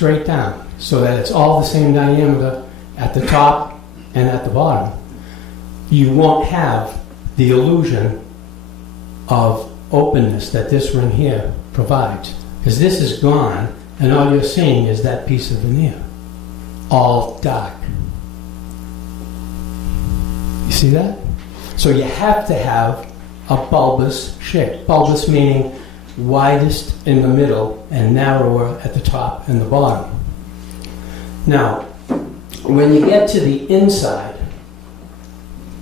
straight down so that it's all the same diameter at the top and at the bottom, you won't have the illusion of openness that this ring here provides. Because this is gone, and all you're seeing is that piece of veneer, all dark. You see that? So you have to have a bulbous shape. Bulbous meaning widest in the middle and narrower at the top and the bottom. Now, when you get to the inside,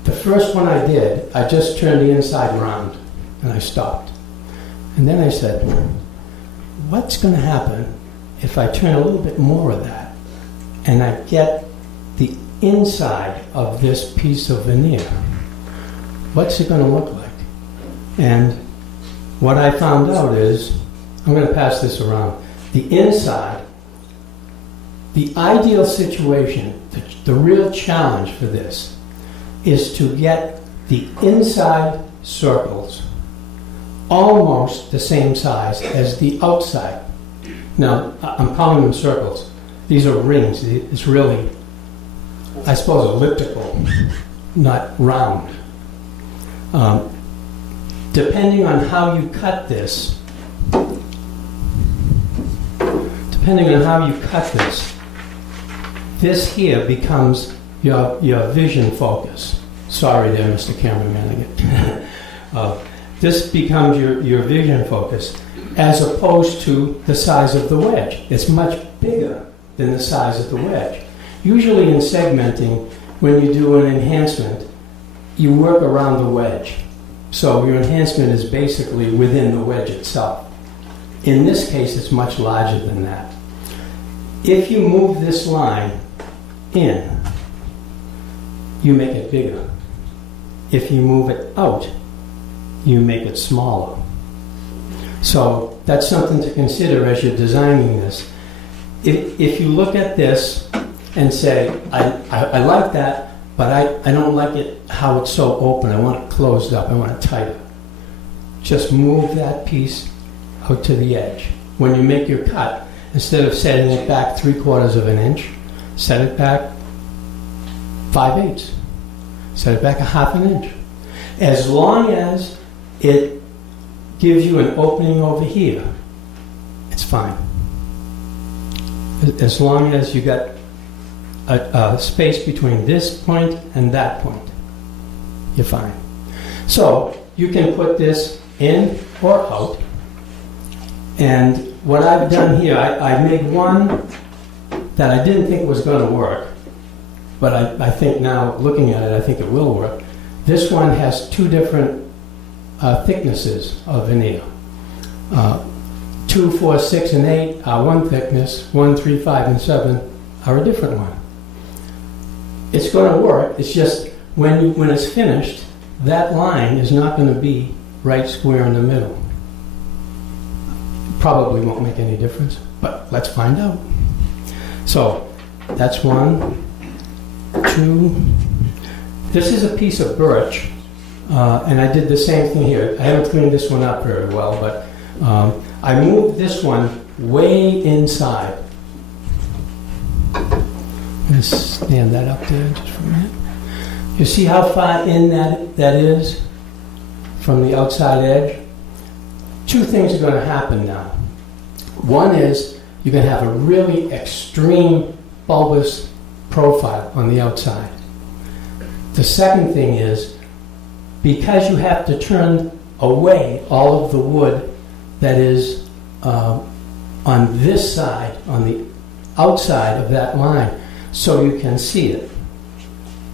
the first one I did, I just turned the inside around and I stopped. And then I said, what's going to happen if I turn a little bit more of that and I get the inside of this piece of veneer? What's it going to look like? And what I found out is, I'm going to pass this around, the inside, the ideal situation, the real challenge for this is to get the inside circles almost the same size as the outside. Now, I'm calling them circles. These are rings. It's really, I suppose, elliptical, not round. Depending on how you cut this, this here becomes your vision focus. Sorry there, Mr. Cameraman. This becomes your vision focus as opposed to the size of the wedge. It's much bigger than the size of the wedge. Usually in segmenting, when you do an enhancement, you work around the wedge. So your enhancement is basically within the wedge itself. In this case, it's much larger than that. If you move this line in, you make it bigger. If you move it out, you make it smaller. So that's something to consider as you're designing this. If you look at this and say, I like that, but I don't like it how it's so open. I want it closed up. I want it tighter. Just move that piece out to the edge. When you make your cut, instead of setting it back 3/4 of an inch, set it back 5/8. Set it back 1/2 inch. As long as it gives you an opening over here, it's fine. As long as you got a space between this point and that point, you're fine. So you can put this in or out. And what I've done here, I made one that I didn't think was going to work, but I think now, looking at it, I think it will work. This one has two different thicknesses of veneer. 2, 4, 6, and 8 are one thickness. 1, 3, 5, and 7 are a different one. It's going to work. It's just when it's finished, that line is not going to be right square in the middle. Probably won't make any difference, but let's find out. So that's 1, 2. This is a piece of birch, and I did the same thing here. I haven't cleaned this one up very well, but I moved this one way inside. Let's stand that up there just for a minute. You see how far in that is from the outside edge? Two things are going to happen now. One is you're going to have a really extreme bulbous profile on the outside. The second thing is, because you have to turn away all of the wood that is on this side, on the outside of that line, so you can see it.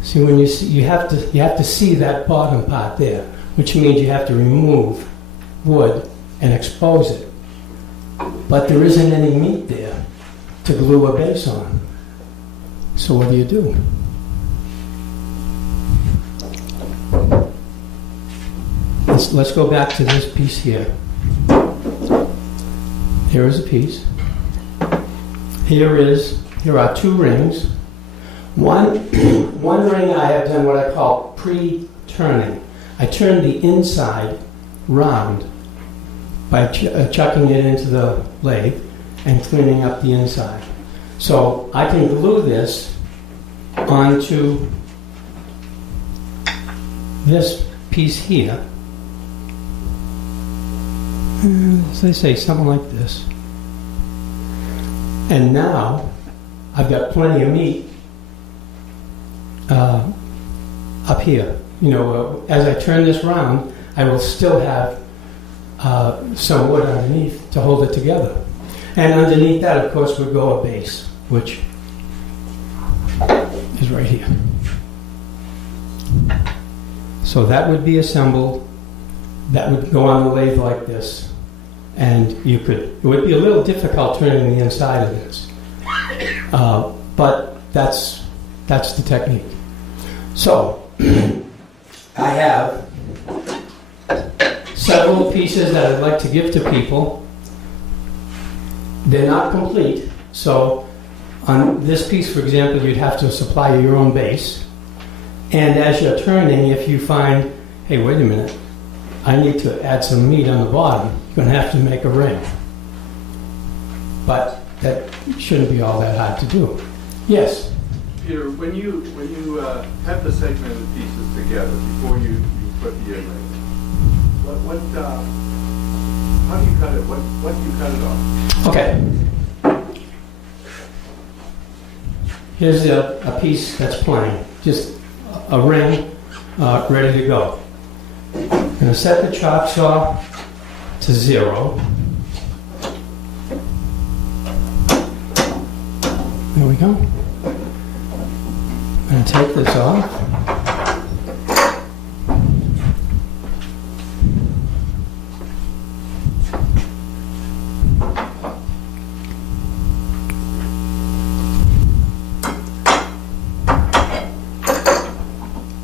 See, when you see, you have to see that bottom part there, which means you have to remove wood and expose it. But there isn't any meat there to glue a base on. So what do? Let's go back to this piece here. Here is a piece. Here are two rings. One ring I have done what I call pre-turning. I turn the inside round by chucking it into the lathe, and cleaning up the inside. So I can glue this onto this piece here. As they say, something like this. And now I've got plenty of meat up here. You know, as I turn this round, I will still have some wood underneath to hold it together. And underneath that, of course, would go a base, which is right here. So that would be assembled. That would go on the lathe like this. And it would be a little difficult turning the inside of this. But that's the technique. So I have several pieces that I'd like to give to people. They're not complete, so on this piece, for example, you'd have to supply your own base. And as you're turning, if you find, hey, wait a minute, I need to add some meat on the bottom, you're going to have to make a ring. But that shouldn't be all that hard to do. Yes? Peter, when you have the segmented pieces together before you put the inlay, how do you cut it? What do you cut it on? Okay. Here's a piece that's plain, just a ring ready to go. I'm going to set the chop saw to 0. There we go. I'm going to take this off.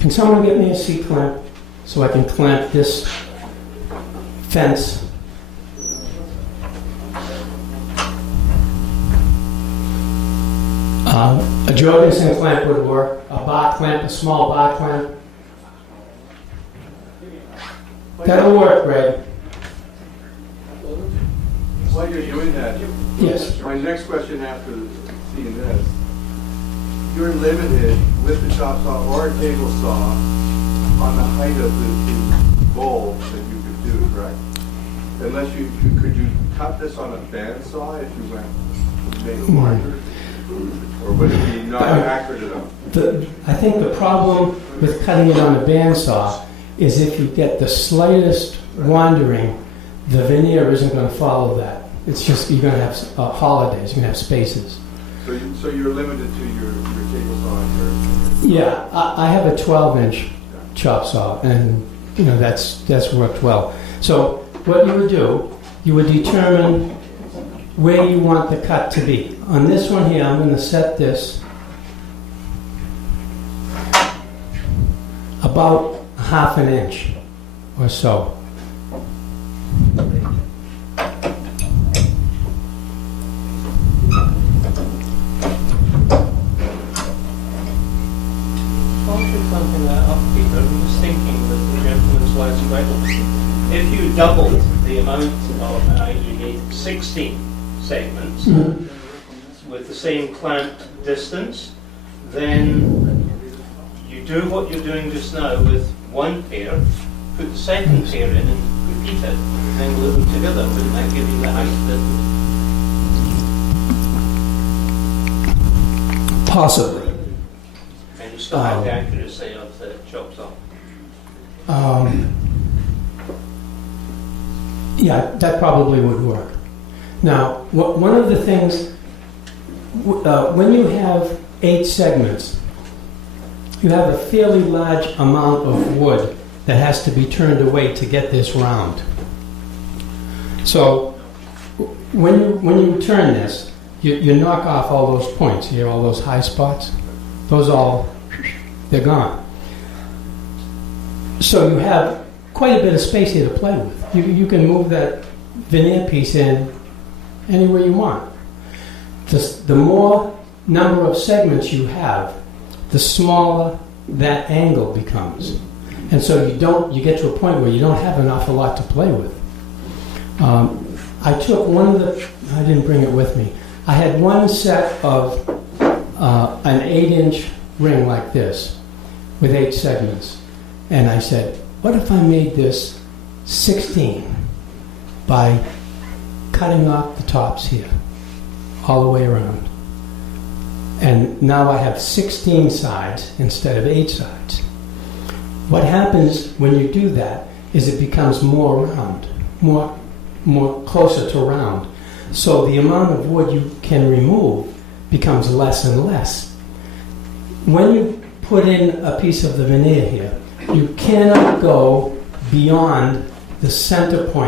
Can someone get me a C-clamp so I can clamp this fence? A Jorgensen clamp would work, a bar clamp, a small bar clamp. That'll work, Greg. While you're doing that, yes. My next question after seeing this, you're limited with the chop saw or a table saw on the height of the bowl that you could do, correct? Unless could you cut this on a band saw if you went to make it larger? Or would it be not accurate enough? I think the problem with cutting it on a bandsaw is if you get the slightest wandering, the veneer isn't going to follow that. It's just, you're going to have holidays, you're going to have spaces. So you're limited to your table saw and your... Yeah, I have a 12-inch chop saw, and you know that's worked well. So what you would do, you would determine where you want the cut to be. On this one here, I'm going to set this about 1/2 inch or so. Something up, Peter. I'm just thinking that the gentleman's last question. If you doubled the amount of, you need 16 segments with the same clamped distance, then you do what you're doing just now with one pair, put the second pair in and repeat it, and then glue them together. Wouldn't that give you the height that... Possibly. And you still have the accuracy of the chop saw? Yeah, that probably would work. Now, one of the things, when you have 8 segments, you have a fairly large amount of wood that has to be turned away to get this round. So, when you turn this, you knock off all those points. You hear all those high spots? They're gone. So you have quite a bit of space here to play with. You can move that veneer piece in anywhere you want. The more number of segments you have, the smaller that angle becomes. And so you get to a point where you don't have an awful lot to play with. I took one of the, I didn't bring it with me. I had one set of an 8-inch ring like this with 8 segments. And I said, what if I made this 16 by cutting off the tops here, all the way around. And now I have 16 sides instead of 8 sides. What happens when you do that is it becomes more round, more closer to round. So the amount of wood you can remove becomes less and less. When you put in a piece of the veneer here, you cannot go beyond the center point